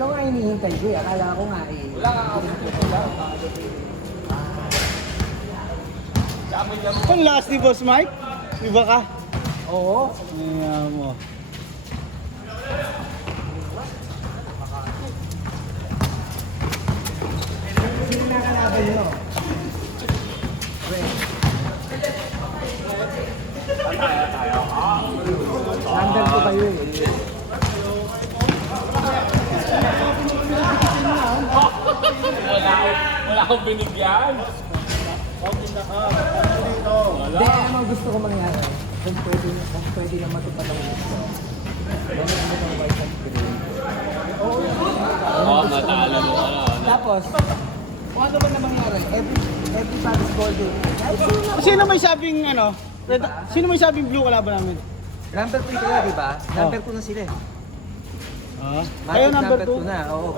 Ikaw nga hinihintay ko eh. Akala ko nga eh. Wala ka ako. Ang lakas ni Boss Mike? Iba ka? Oo. Ayan mo. Sino na kalaban nyo? Wait. Nandal ko kayo eh. Wala akong binigyan. Hindi, alam mo gusto ko mangyari. Kung pwede na matupad ang gusto. Gano'n mo ng white and green. Oo, matalo mo ano. Tapos, kung ano ba na mangyari, everybody's golden. Ay, Sino may sabing ano? Red, sino may sabing blue kalaban namin? number 3 ka di ba? Number 2 na sila eh. Ah. Bakit Kayo number 2 2? na, oo.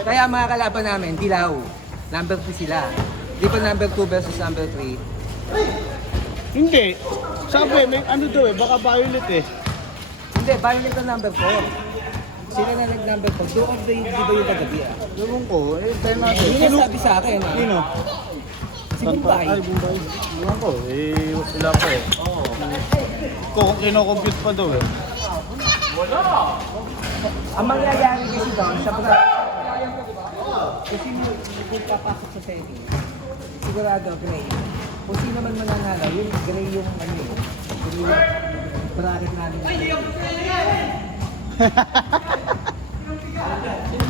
Kaya mga kalaban namin, dilaw. Number 3 sila. Di ba number 2 versus number 3? Hindi. Sabi, may ano daw eh, baka violet eh. Hindi, violet ang number 4. Sila na nag-number 4. Doon of the di ba yung kagabi ah? Ewan ko, eh, tayo natin. Yun yung sabi sa akin ah. Sino? Si Bombay. Ay, Bombay. Ewan ko, eh, wala pa eh. Oo. Kung kino-compute pa daw eh. Ang mangyayari kasi doon, sa kasi kung papasok sa setting, sigurado gray. Kung sino man mananalo, yung gray yung ano yun. Gray yung bracket namin.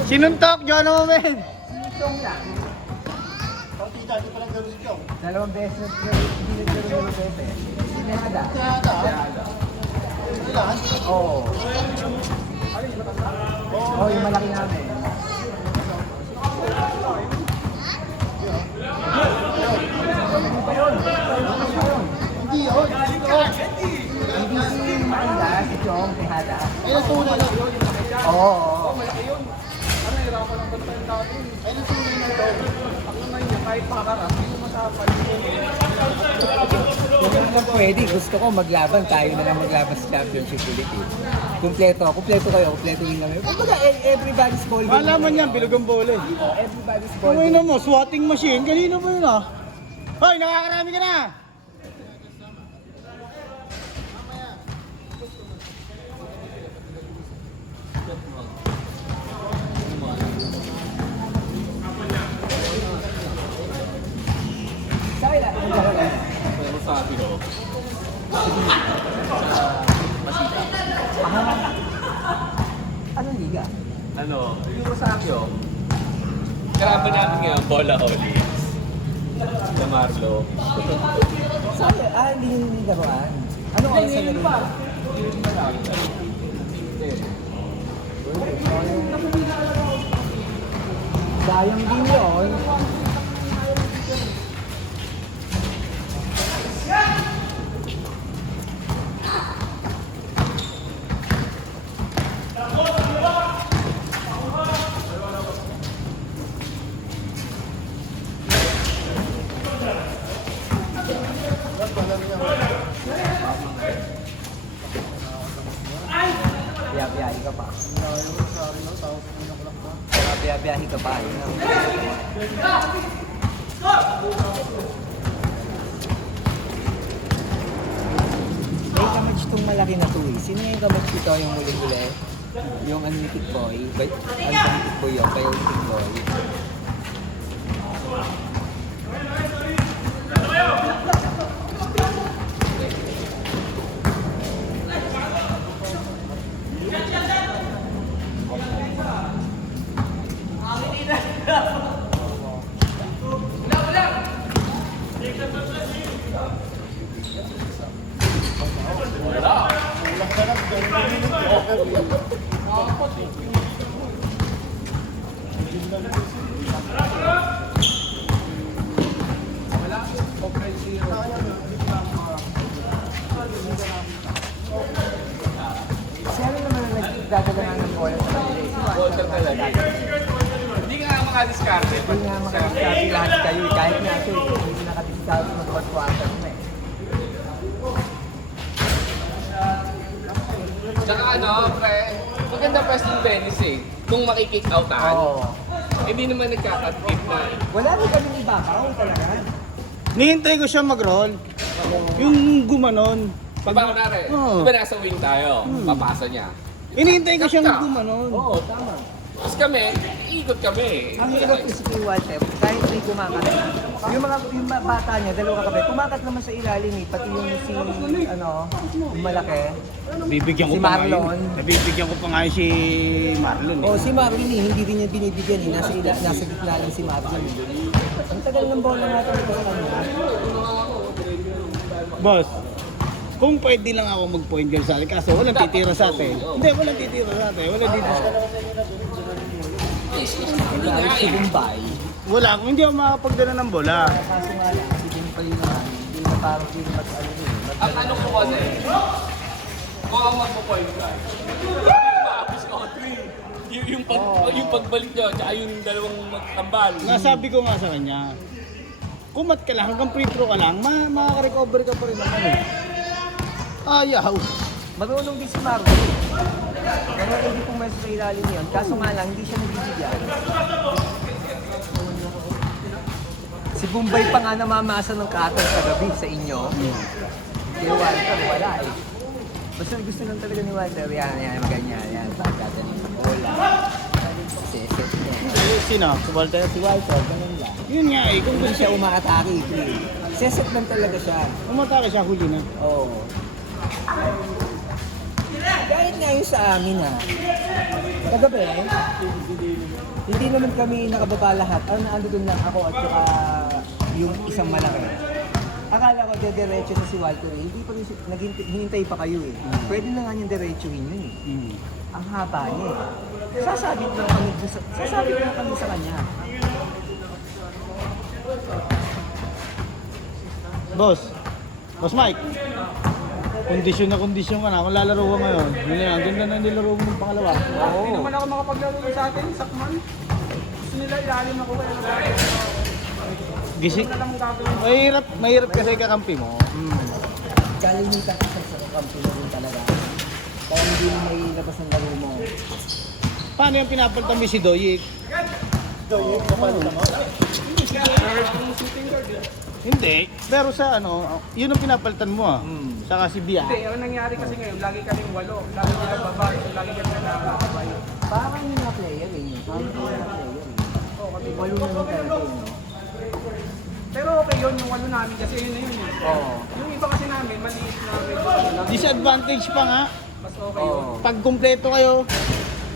Sinuntok, John Omen! Sinutong lang. Dalawang beses na hindi nagkaroon ng Pepe. Sinada. Oo. Oo, yung malaki namin. Hindi yun. Hindi si Maanda, si Chong, Tejada. Ayun ang tunay na yun. Oo. Malaki yun. Ano, hirapan ang bantayan natin. Ayun ang tunay na yun. Ang naman niya, kahit pakarap, hindi mo masapal. Kung lang pwede, gusto ko maglaban. Tayo na lang maglaban sa championship ulit eh. Kumpleto kayo, kumpleto rin kami. Kumbaga, everybody's ball game. Malaman niyan, bilog ang bola eh. Everybody's ball Kung game. mo, swatting machine, kanina ba yun ah? Hoy, nakakarami ka na! Sa'yo lang. Pero sabi ko, Anong liga? ano, yung Rosacchio, karaban natin ngayon, Bola Olives. Sa Marlo. Sa'yo, hindi yung laruan. Ano oras sa laruan? Sayang din yun. Biyahe ka pa. Biyahe ka pa. May kamage itong malaki na to eh. Sino yung kamage ito? Yung huli-huli? Yung Unlimited Boy? Unlimited Boy yun. Unlimited Boy. Kasi ano naman ang nagdadala ng bola sa kanila? Walter talaga. Hindi ka nga makadiskarte. Hindi nga makadiskarte lahat kayo. Kahit nga ito, hindi nakadiskarte mag-quarter na eh. Tsaka ano, pre, maganda press din Venice eh. Kung makikick outan, Oo. hindi naman nagkakatip na. Wala rin kami iba, parang talaga. Nihintay ko siya mag-roll. Yung gumanon. Diba, kunwari, Oo. diba nasa wing tayo, papasa niya. Inihintay ko siyang Sakta. gumanon. Oo, tama. Tapos kami, ikot kami. Ang hirap kasi kay Walter, kahit may kumakat na. Yung bata niya, dalawa kagabi, kumakat naman sa ilalim eh. Pati yung yung malaki. Bibigyan ko Si pa nga Marlon. yun. Nabibigyan ko pa nga yun si Marlon eh. Oh, si Marvin eh, hindi din niya binibigyan eh. Nasa gitna lang si Marvin. Ang tagal ng bola natin ito sa kanya. Boss, kung pwede lang ako mag-point guard sa atin, kaso walang titira sa atin. Hindi, walang titira sa atin. Walang dito sa Dahil si Bombay. Wala, hindi ako makapagdala ng bola. Kaso nga lang, si Bombay naman, hindi na parang hindi mas ano eh. Ang ano ko kasi, kung ako magpo-point guard, hindi maapos ko 3. Yung pagbalik nyo, tsaka yung dalawang magtambal. Nasabi ko nga sa kanya, kumat ka lang, hanggang free throw ka lang, makaka-recover ka pa rin naman eh. Ayaw. Marunong din si Marvin. Kaya hindi pumesto sa ilalim yun. Kaso nga lang, hindi siya nagbibigyan. Si Bombay pa nga namamasa ng cutter sa gabi sa inyo. Si Walter, wala eh. Basta gusto lang talaga ni Walter, yan, ganyan, yan. Pagkaganin sa bola. Seset niya. Sino? Si Walter? Si Walter, ganun lang. Yun nga eh, kung Hindi gusto siya umaatake. Seset lang talaga siya. umatake siya, huli na. Oo. Kahit nga yun sa amin ha. Kagabi, hindi naman kami nakababa lahat. Ando doon lang ako at saka yung isang malaki. Akala ko diretso na si Walter eh. Hindi pa rin, hinintay pa kayo eh. Pwede na nga niyang diretsuhin yun eh. Ang haba niya eh. Sasabit lang kami sa kanya. Boss Mike, kondisyon ka na, kung lalaro ka ngayon, yun na, ang ganda na nilaro mo ng pangalawa. Oo. Naman ako makapaglaro sa atin, sakman. Gusto nila ilalim ako kaya Gising. na lang gagawin. Mahirap kasi kakampi mo. Kalimitan kasi sa kakampi na rin talaga. Kaya hindi mo may labas ng laro mo. Paano yung pinapalitan mo si Doyik? Doyek, kapalitan mo. Hindi, pero sa yun ang pinapalitan mo ah. Saka si Bia. Hindi, ang nangyari kasi ngayon, lagi kaming 8. Lagi nila babae, lagi kami nakakabay. Parang yung mga player eh. Parang yung mga player eh. Oo, kami Walo na lang talaga eh. No? Pero okay yun, yung 8 namin kasi yun na yun eh. Oo. Yung iba kasi namin, maliit na medyo ano lang. Disadvantage pa nga, Mas okay yun. Oo. pag kumpleto kayo,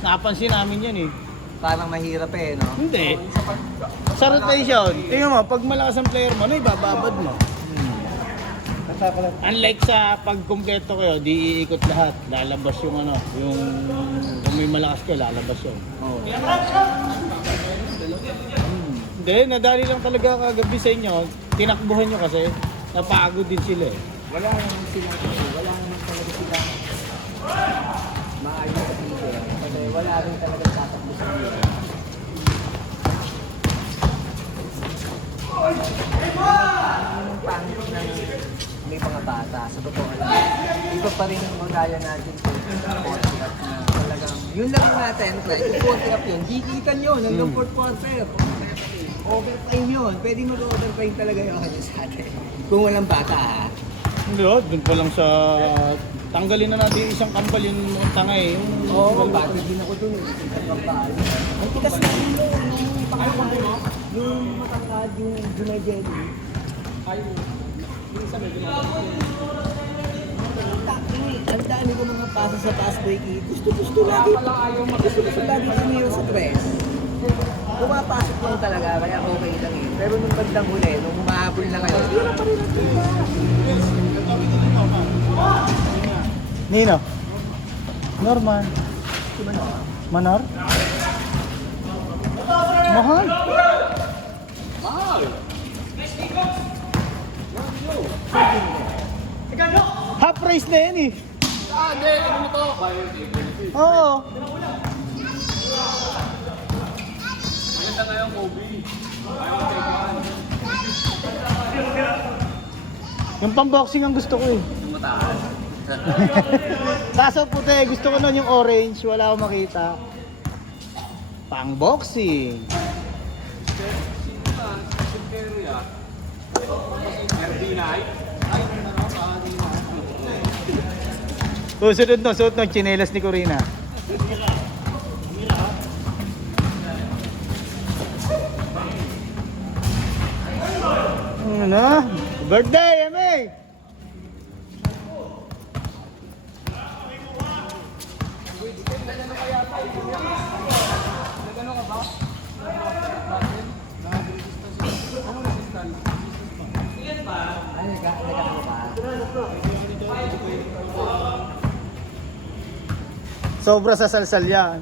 napansin namin yan eh. Parang mahirap eh, no? Hindi. Sa pag... Sa rotation, tingnan mo, pag malakas ang player mo, ibababad mo. Unlike sa pag kumpleto kayo, di iikot lahat. Lalabas yung yung kung may malakas kayo, lalabas yun. Oo. Hindi, nadali lang talaga kagabi sa inyo. Tinakbuhan nyo kasi, napagod din sila eh. Wala naman sila. Wala naman talaga sila. Maayos sa player. Kasi wala rin talaga tatakbo sa player. Yung pangit na may mga bata, sa totoo lang. Iba pa rin yung magaya natin kung contract na talagang, yun lang natin, kung contract yun, di kita nyo, hanggang fourth quarter. Overtime yun, pwede mag-overtime talaga yung kanya sa atin. Kung walang bata ha. Hindi dun pa lang sa... Tanggalin na natin yung isang kambal yung tanga eh. Oo, bakit din ako dun. Isang kampal. Ang tikas na yung pangalawa, yung matangkad, yung Junay Jelly. Ay, yung isa medyo mabalik. Ang dami ko mga pasa sa fast break eh. Gusto lagi. Gusto lagi tumira sa press. Pumapasok lang talaga, kaya okay lang eh. Pero nung bandang huli, nung humahabol na kayo, tira pa rin ang tira. Nino? Norman? Si Manor. Manor? Mahal? Half price na yan eh. Hindi, ano nito? Oo. Maganda nga yung Kobe. Yung pang-boxing ang gusto ko eh. Yung mataas. Kaso puti, gusto ko nun yung orange, wala akong makita. Pang boxing. Susunod no, suot ng tsinelas ni Corina. Ano? Birthday, Eme! Ano nagkakalo ka? Sobra sa salsal yan.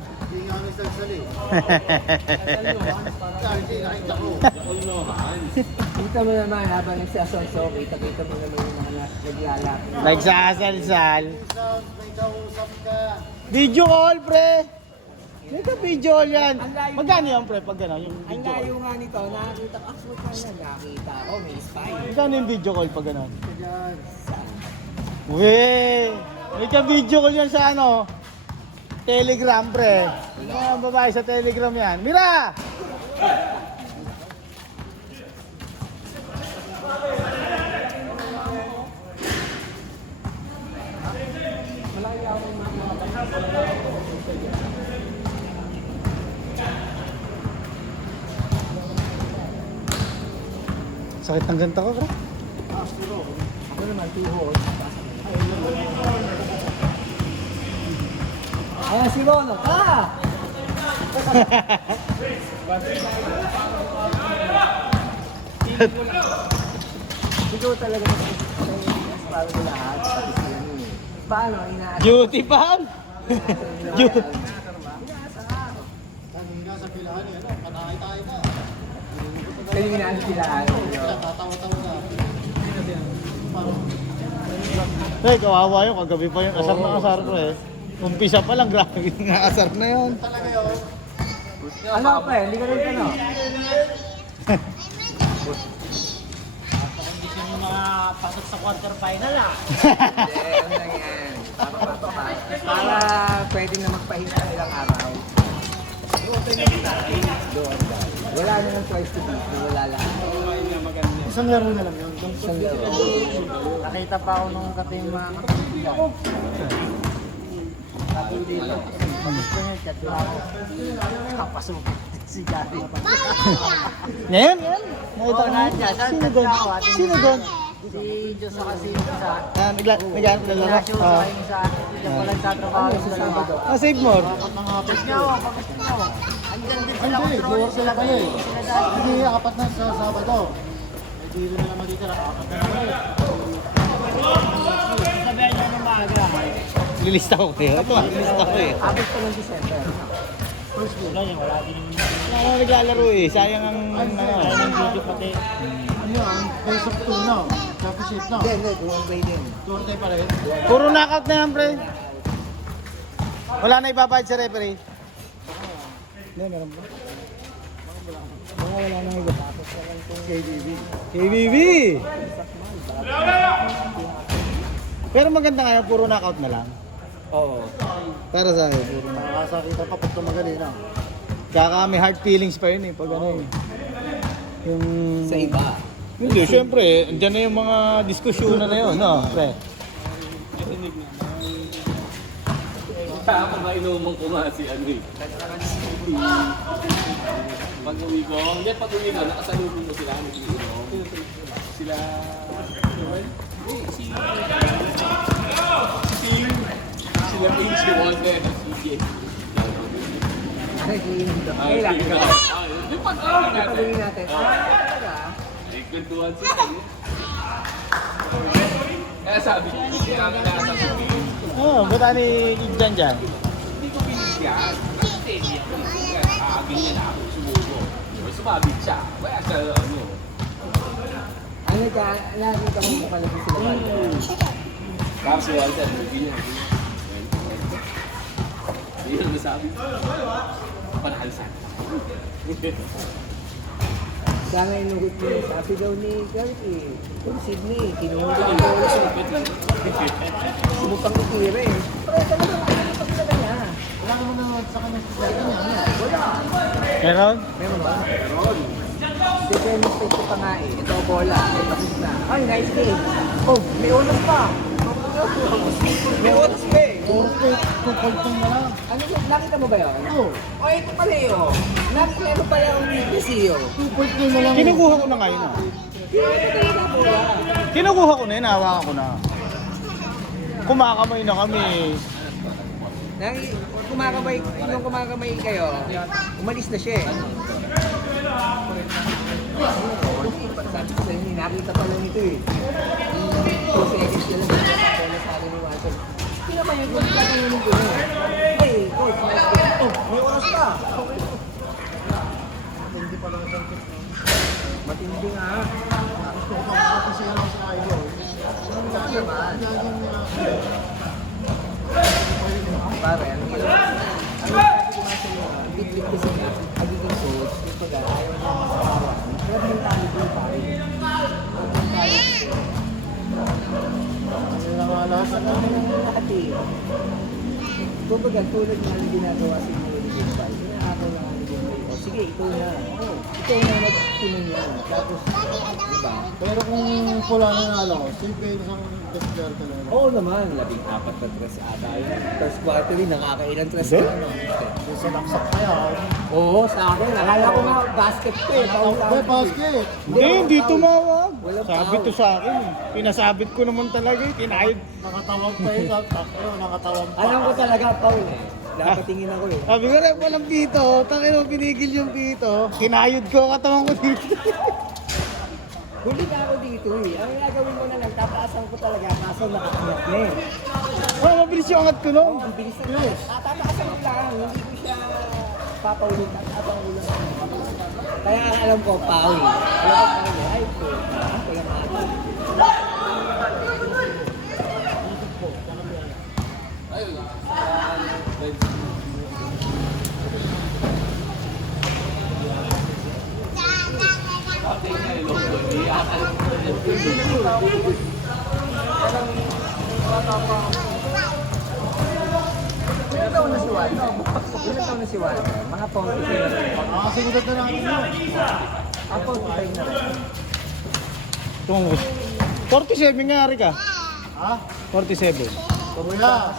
Kita mo naman habang nagsasonso, kita mo naman yung mga naglalak. Nagsasalsal. Video call, pre! Dito video call yan. Magkano yan, pre, pag gano'n? Yung Ang video layo call. nga nito, nakakita ko. Actually, kanya nakita ko, may spy. Magkano yung video call pag gano'n? Weh! May ka-video call yan sa ano? Telegram, pre. Mga babae sa Telegram yan. Mira! Sakit ng ganta ko, bro. Ako naman, tuhod. Ayan si Rono. Ah! Ikaw talaga para mo lahat. Pati sila niyo. Paano? Inaasal. Duty pang! Duty. Kayo inaasal sila. Hey, kawawa yun. Kagabi pa yung asar na asar, pre. Umpisa pa lang, grabe yung asar na yun. Ano pa eh? Hindi ka rin ano? Yung mga pasok sa quarter final, ah. Hindi, ano lang yan. Para pwede na magpahinga ng ilang araw. Doon daw. Wala na ng choice to be. Wala lang. Isang laro na lang yun. Isang laro. Nakita pa ako nung kati yung mga kapatid. Kapasok si Gary. Ngayon? Nakita ko na. Sino doon? Sino doon? Si Diyos sa kasi yung isa. Ah, naglaan ko na lang. Pinasyo sa yung isa. Diyan pala nagtatrabaho yung dalawa. Ah, save more. Pagkatapos nyo, pagkatapos nyo. Andyan din sila control. Sila kayo. Sila dahil. Hindi, apat na sa Sabado. Hindi rin nila matitira. Apat na naman. Sabihan nyo ng maaga. Lilista ko kayo. Ito, lilista ko eh. Abot pa ng December. Wala niya, wala din yung Wala na naglalaro eh. Sayang ang video pati. Ano yan? Face of 2 na. Championship na. Hindi, hindi. Duwang play din. Torte pa rin. Puro knockout na yan, pre. Wala na ibabayad sa referee. Hindi, meron ba? Wala na iba. KBB. KBB! Pero maganda nga yan, puro knockout na lang. Oo. Para sa akin, puro knockout. Nakakasakita pa pag tumagali na. Tsaka may hard feelings pa yun eh, pag ano eh. Yung... Sa iba. Hindi, syempre, andyan na yung mga diskusyonan na yun, no? Pre. Ako nga inuman ko nga si ano eh. Pag uwi ko, hindi pag uwi ko, nakasalubong mo sila. Sila... Sila Page, si Walter, si CJ. Ay, ay, laki ka. Yung pag-uwi natin. Pagawin natin. Talaga? Ay, kwentuhan sila. Kaya sabi ko, hindi namin nakasasabihin. Oh, ba't ni dyan? Hindi ko pinis yan. Kasi ganyan na ako, sumubo. Sumabit siya. Kaya sa ano. Ano ka? Nakita mo kung palagi sila ba? Tapos si Walter, hindi niya. Hindi niya nasabi. Panalsan. Sana inugot mo yung sabi daw ni Kurt eh. Kung Sydney, kinuha ko yung sumupang itira eh. Pero talaga, ano pa talaga niya? naman na sa kanyang estudyante niya. Meron? Meron ba? Meron. Defense ko pa nga eh. Ito bola. Tapos na. Ay, nice game. Oh, may oras pa. May oras pa eh. 2.2 na lang. Ano, nakita mo ba yun? Oo. Oh, ito pala yun. Nakita mo pala yung PCO. 2.2 na lang. Kinukuha ko na ngayon. Kinukuha ko na yun, hawakan ko na. Kumakamay na kami. Nung kumakamay kayo, umalis na siya eh. Sabi ko sa'yo, nakita pa lang ito eh. 2 seconds na lang. Bola sa akin ni Watson. Hindi naman yung kung kakainin ko na. Hey, coach, nice game. Oh, may oras pa. Hindi pa lang sa Matindi nga. kasi ano sa idol. Pare, ang hirap. Ang sabi ko nga sa'yo, ang bit-bit kasi nga, magiging coach, yung pag ayaw niya masasawa. Kaya mentality yung pare. Ano na nga lahat sa Lahat eh. Kumbaga, tulad nga ang ginagawa si Mary Goodbye, pinakakaw na nga ni Goodbye. O sige, ikaw na. Ikaw na nagtinong yan. Tapos, di ba? Pero kung pula na nalo, safe kayo isang best player talaga. Oo naman, 14 na tres ata yun. First quarter rin, nakakailan tres ka na. Yung sa naksak kaya. Oo, sa akin. Akala ko nga basket ko eh. May basket. Hindi tumawag. Walang Sabi to sa akin eh. Pinasabit ko naman talaga eh. Kinayod. Nakatawag pa yun. Nakatawag pa. Alam ko talaga, Paul eh. Dapat tingin ako eh. Sabi ko rin, walang pito. Takin mo, pinigil yung pito. Kinayod ko, katawan ko dito. Huli na ako dito eh. Ang gagawin mo na lang, tataasan ko talaga. Kaso nakakangat na eh. Oh, mabilis yung angat ko no. Ang bilis na yun. Tataasan ko lang. Hindi ko siya papaulit. Tataasan ko lang. Kaya alam ko, Paul. Alam ko, Paul. Ay, po. Kaya nga. Ilan taon na si Juan? Ilan taon na si Juan? Mga 45 na rin. Nakasimulat na namin yun. Ang 45 na rin. Tungo. 47 nga rin ka. Ha? 47. Kuya.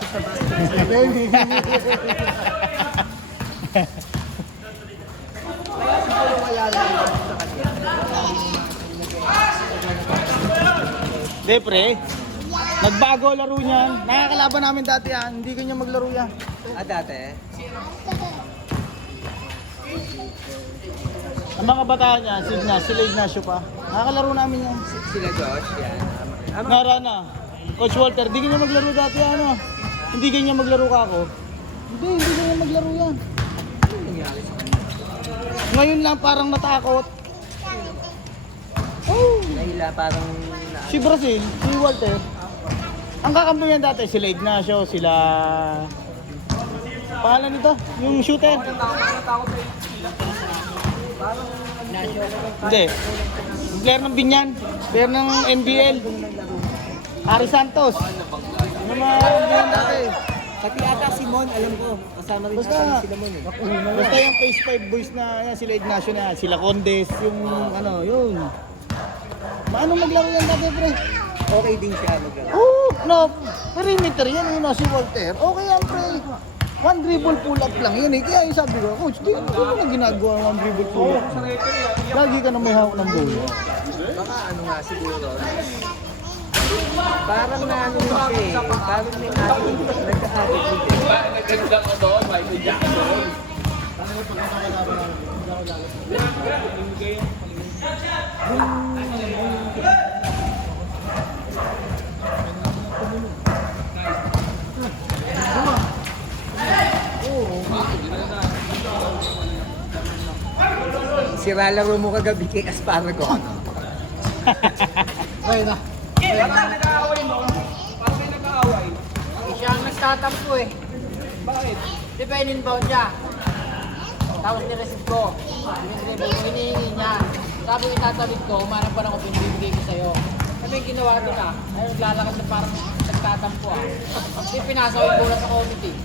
Kaya siguro wala lang yun sa kanya. Hindi pre. Nagbago laro niyan. Nakakalaban namin dati yan. Hindi ganyan maglaro yan. Ah, dati? Ang mga bataan niya, sila Ignacio pa. Nakakalaro namin yan. Sila Josh, yan. Narana. Coach Walter, hindi ganyan maglaro dati ano. Hindi ganyan maglaro ka ako. Hindi ganyan maglaro yan. Ano nangyari sa kanya? Ngayon lang parang natakot. Oh, Nahila parang si Brazil, si Walter. Ang kakampi yan dati, sila Ignacio, sila... Pangalan nito? Yung shooter? Hindi. Yung player ng Binyan. Player ng NBL. Harry Santos. Yung mga Binyan dati. Pati ata si Mon, alam ko. Kasama rin Basta, ata sila Mon eh. basta yung Phase 5 boys na yan, sila Ignacio na yan, sila Condes, yung ano, yun. Maano maglaro yan dati, pre? Okay din siya maglaro. Oo, no, perimeter yan, yun si Walter. Okay yan, pre. One dribble pull up lang yun eh. Kaya yung sabi ko, coach, di mo na ginagawa ng one dribble pull up. Lagi ka na may hawak ng bola. Baka ano nga siguro. Parang na ano rin siya eh. Parang may attitude. Nagka-attitude eh. Naganda ka doon, Michael Jackson. Sira-laro mo kagabi kay Asparago. Kaya na. Parang nag-aaway mo. Parang may nag-aaway. Siya ang nagtatampo eh. Bakit? Di ba in-inbound niya? Tapos nireceive ko. Yung dribble ko, hinihingi niya. Sabi ko itatawid ko, umarap pa lang ako, pinibigay ko sa'yo. Ano yung ginawa doon ah? Ayun, lalakad na parang nagtatampo ah. Hindi pinasa ko yung bola sa committee.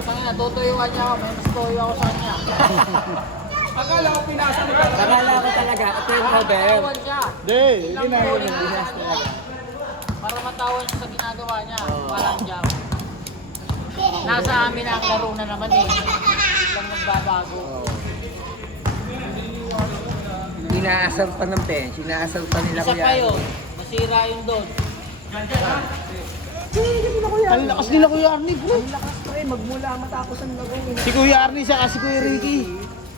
Kasi natutuyuan niya ako, may mas tuyo ako sa kanya. Akala ko pinasa mo ba? Akala ko talaga, turnover. Matawan siya. Hindi, hindi na yun. Hindi na sa para matawan siya sa ginagawa niya. Walang jam. Nasa amin na ang laro na naman eh. Lang nagbabago. Inaasar pa ng bench, inaasar pa nila Isa pa yun. Masira yung doon. Ang lakas nila Kuya Arnie, bro. Ang lakas pa eh, magmula matapos ang laro. Si Kuya Arnie siya si Kuya Ricky.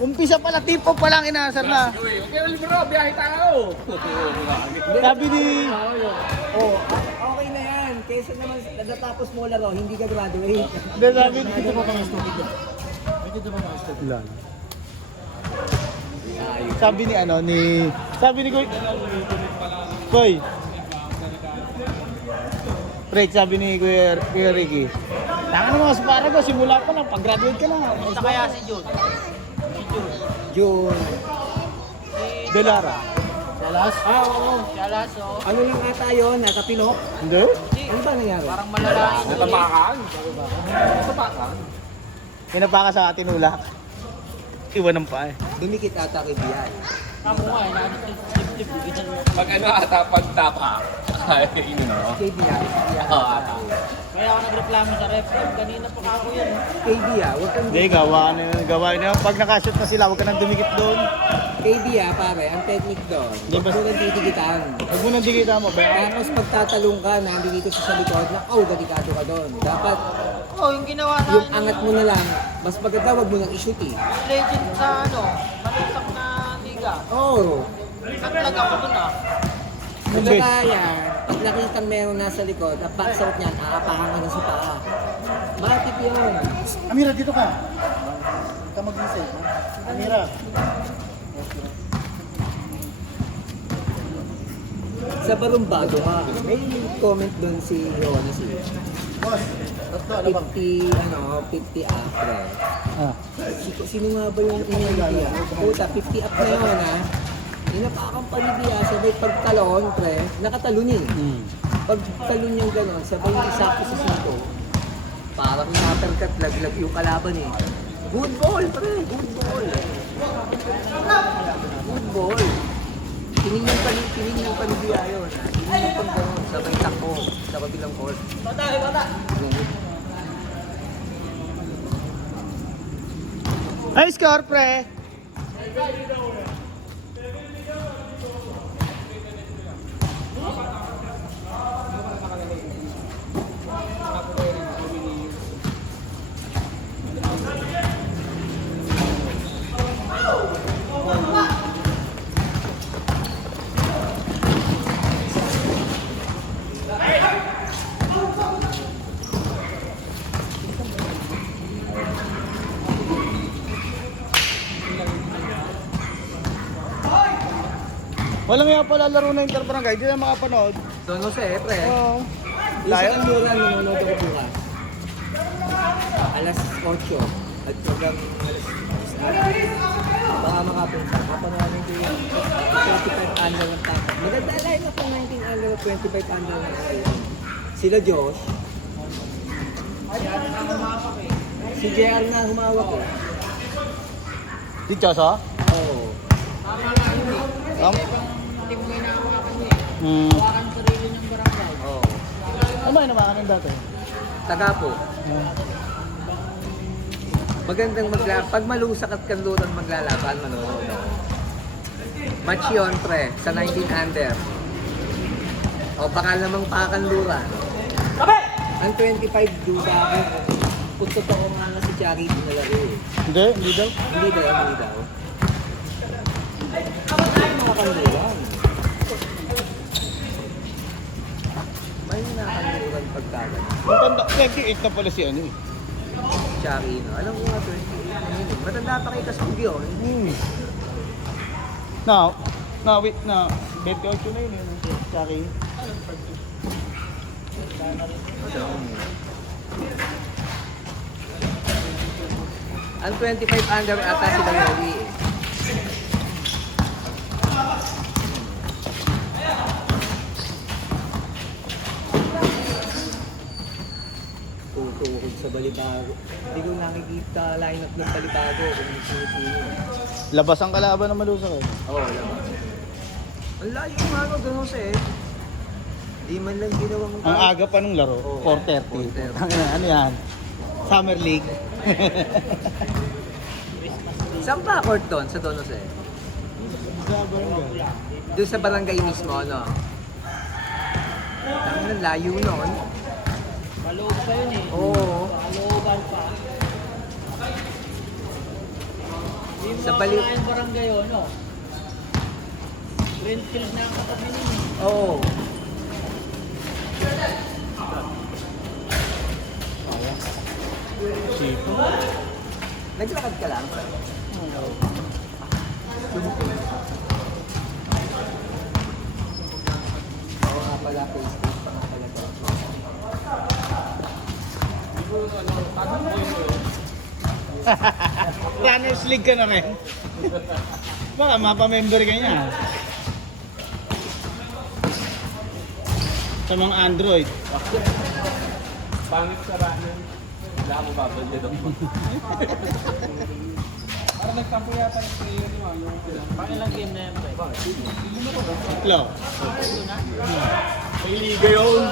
Umpisa pala, tipo pa lang inasar na. Okay, bro, biyahe tayo. Sabi ni... Oh, okay na yan. Kaysa naman natatapos mo laro, hindi ka graduate. Hindi, sabi ni... Nakikita mo mga stupid yan. Nakikita mo mga stupid. Sabi ni ano, ni... Sabi ni Kuya... Koy. Fred, sabi ni Kuya Ricky. Tangan mo sa para ko, simula pa lang, pag-graduate ka na. Basta kaya si Jun. June. Delara. Salas? Oo. Siya laso. Ano lang ata yun, nakapinok? Hindi? Ano ba nangyari? Parang malalaking Natapakan? Natapakan? Pinapaka sa tinulak. Iwan ng pa eh. Dumikit ata kay Bian. Ako nga eh, tip-tip. Pag ano ata, pagtapa. Ay, yun o. Kay Bian. Oo, ata. Kaya ako nagreklamo sa ref. Kanina pa ako yun. Kay Bian, huwag kang... Hindi, gawa na yun. Gawa na yun. Pag nakashoot na sila, huwag ka nang dumikit doon. Kay Bian, pare, ang technique doon. Di ba- Huwag mo nang titigitan. Huwag mo nang dikita mo, ba? Tapos pagtatalong ka, nandito sa likod na, oh, delikado ka doon. Dapat, Oo, yung ginawa na yung angat mo na lang, mas maganda, huwag mo nang i-shoot eh. legend sa ano, malusak na liga. Oo. Naglag ako dun ah. Kung kaya, pag nakitang meron nasa likod, ang box out niyan, aapakan ka na sa paa. Matip yun. Amira, dito ka. Huwag ka mag-isip. ha? Amira. Sa barumbado ka, may comment doon si Jonas eh. Boss, tatlo, ano bang? 50 up, pre. Ah. Sino nga ba yung inilagay? Puta, 50 up na yun, ha? Inapakan pa ni Bia, sabay pagtalon, pre, nakatalon eh. Pagtalon yung gano'n, sabay isakto sa sinto. Parang naperkat, laglag yung kalaban eh. Good ball, pre, good ball. Good ball. Tinignan pa ni Bia yun, ha? Tinignan pang gano'n, sabay takbo sa kabilang court. Ay, score, pre! Walang nga pala laro na interbarangay, di na makapanood. Don Jose, pre. Oo. Yung sa Kandura, nanonood ako bukas. Alas 8 at hanggang alas 10. Baka makapunta. Kapanawanin ko yung 25 under ng top. Maganda line up ng 19 under at 25 under ng sila Josh. Si JR na humawak eh. Di Choso? Oo. Team mo yung nakawakan niya eh. Hawakan sarili ng barangay. Oo. Ano ba yung namakan ng dati? Tagapo. Magandang pag malusak at kanluran maglalaban, manonood ako. Match yun, pre, sa 19 under. O baka namang pakanluran. Ang 25 duda ako. Puntot ako nga nga si Charity na laro eh. Hindi daw. Hindi daw. Mga kanluran. May nakakanluran pagkagan. Ang tanda, 28 na pala si ano eh. Charity, no? Alam ko nga 28 na yun eh. Matanda pa kay Kasugyo. Wait na. 28 na yun eh. Saki. Ang 25 under ata si Danieli eh. tuhod sa Balibago. Hindi ko nakikita lineup ng Balibago kung sino-sino. Labas ang kalaban ng Malusog eh. Oo, labas. Ang layo ng ano, ganun siya eh. Di man lang ginawang... Ang aga pa ng laro, Oo, 4:30. Ano yan? Summer League. Saan pa court doon? Sa Don Jose? Doon sa barangay mismo, no? Ang layo nun. Maloob pa yun eh. Oo. Malooban pa. Yung Sa mga bali- kalahin barangay yun, no? Greenfield na ang katabi nun eh. Oo. Naglakad ka lang? Oo nga pala, Facebook pa nga pala to. Runners League ka na rin. Baka mapamember ka niya. Sa mga Android. Pangit sa ranan. Wala mo babalik ako. Parang nagtampo yata yung player niyo, yung Pangilang game na yan, pre? Tatlo. May liga yun.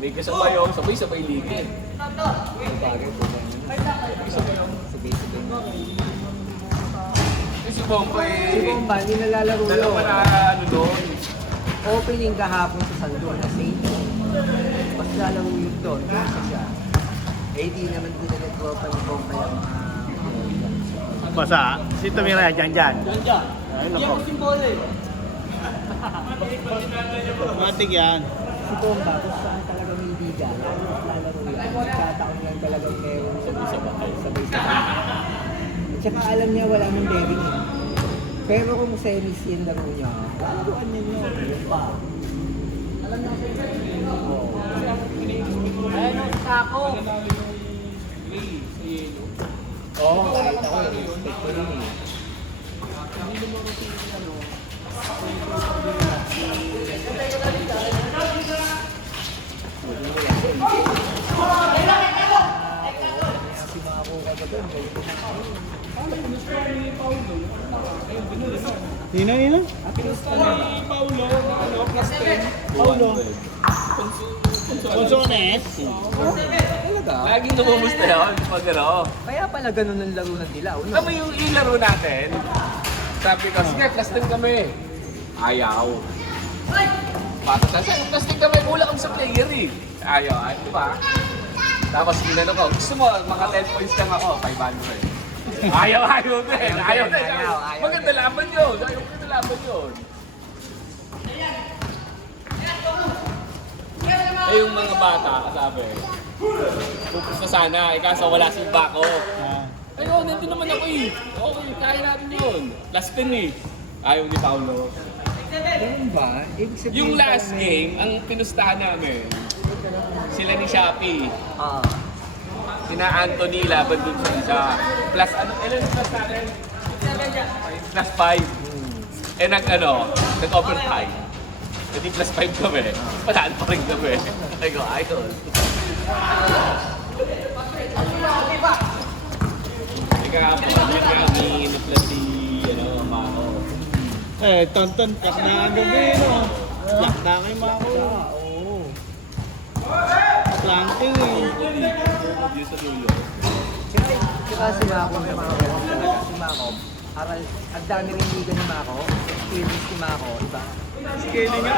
May kasama yun. Sabay-sabay liga. Ang bagay po ba yun? Sabay-sabay. Si Bomba Si eh. Bomba, hindi nalalaro Dalawa yun. na ano doon. Opening kahapon sa Saldo na Saint. Mas lalaro yun doon. Kasi siya. Eh, di naman din na nag-tropa ni Bomba yung Basa. Si Tumira dyan. Ayun ako. Matik yan. si Bomba, kung saan talaga may liga, mas lalaro yan. Magkataon lang talagang meron sabay-sabay. Tsaka alam niya wala nang bearing eh. Pero kung semis yung laro niya, laruan niya niya. Yun pa. Alam niya Oo. Ayun yung kako. Oo, kahit ako, respect ko rin eh. Si Mako kagabi, Nino? Paulo. Consones? talaga. Laging namumusta yun. Pag ano. Kaya pala ganun ang laro ng dilaw. No? Kami yung ilaro natin. Sabi ko, sige, plastic kami. Ayaw. Bata kasi, plastic kami. Kulang kami sa player eh. Ayaw, di ba? Tapos ginano ko, gusto mo, mga 10 points lang ako, 500. Ayaw din. Ayaw din. Ayaw. Maganda laban yun. Maganda laban yun. Eh yung mga bata, sabi, pupunta sana, kaso wala si Bako. Ayun, nandun naman ako eh. Okay, kaya natin yun. Last 10 eh. Ayaw ni Paulo. Ganun ba? Ibig sabihin Yung ba last may- game, ang pinustahan namin, sila ni Shopee. Ah. Sina Anthony laban dun sa isa. Plus ano, ilan plus natin? Plus 5. Eh nag-overtime. Hindi plus 5 kami. Panalo pa rin kami. Ay ko, ayos. Ika po, nag-gaming, plus si, Mako. Eh, tonton, kat na ang gabi, no? Yak na kay Mako. Oo. Planting eh. Diyos sa dulo. Tsaka si Mako, si Mako, aral, ang dami rin liga ni Mako, experience ni Mako, iba. Scaling nga,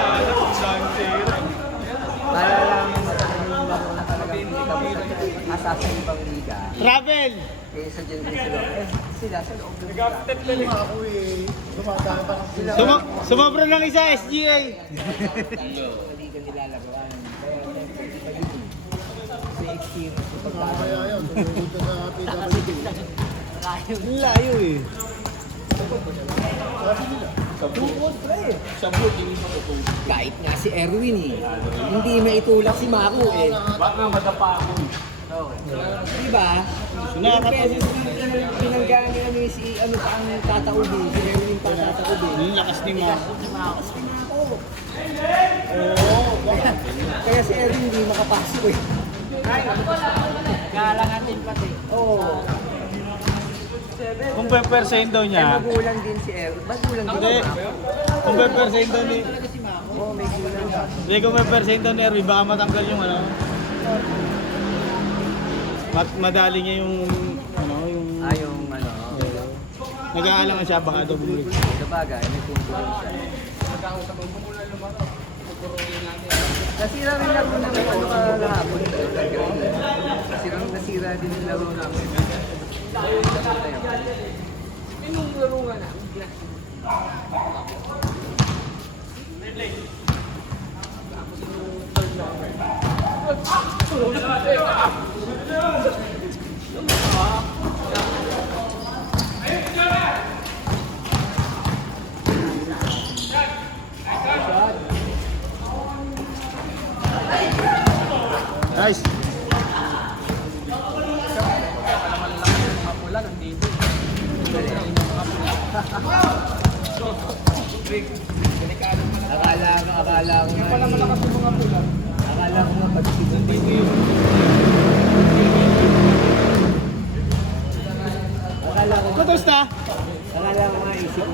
Malalaman mo sa kanyang laro na talagang hindi ka asas sa ibang liga. Travel! Kaysa dyan din sila. Eh, sila sa loob ng liga. Ako eh, dumadaan pa kasi. Sumobra ng isa, SGA. Sa liga nilalagaan. Kaya, iba yun. Sa experience ng pagkakaroon. Kaya yun, tumulog ka sa PWD. Ang layo eh. Tungkol, pre. Sa boot, hindi mo ito. Kahit nga si Erwin eh. Hindi maitulak si Mako eh. Baka madapa ako. Diba? Ilang beses pinanggaan nila ni si ano pa ang tataubi, si Erwin pa tataubi. Yung lakas ni Mako. Lakas ni Mako. Kaya si Erwin hindi makapasok eh. Galangan din pati. Oo. Kung pepersahin daw Eh, niya, magulang din si Eric. Magulang din hindi. si Mako. Kung pepersahin daw ni... Oo, may gulang. Hindi, kung pepersahin daw ni Erwin, baka matanggal yung ano. Madali niya yung... Ano, yung... Yung ano. Nag-aalangan siya, baka daw bumili. Sa bagay, may punto din siya. Nasira rin laro ng ano kahapon. Nasira din yung laro namin. Minong laro nga na. Nice! Mapula, nandito. Akala ko nga. Wala malakas yung mga pula. Akala ko nga pag dito yung... Akala ko Kutos na! nga isip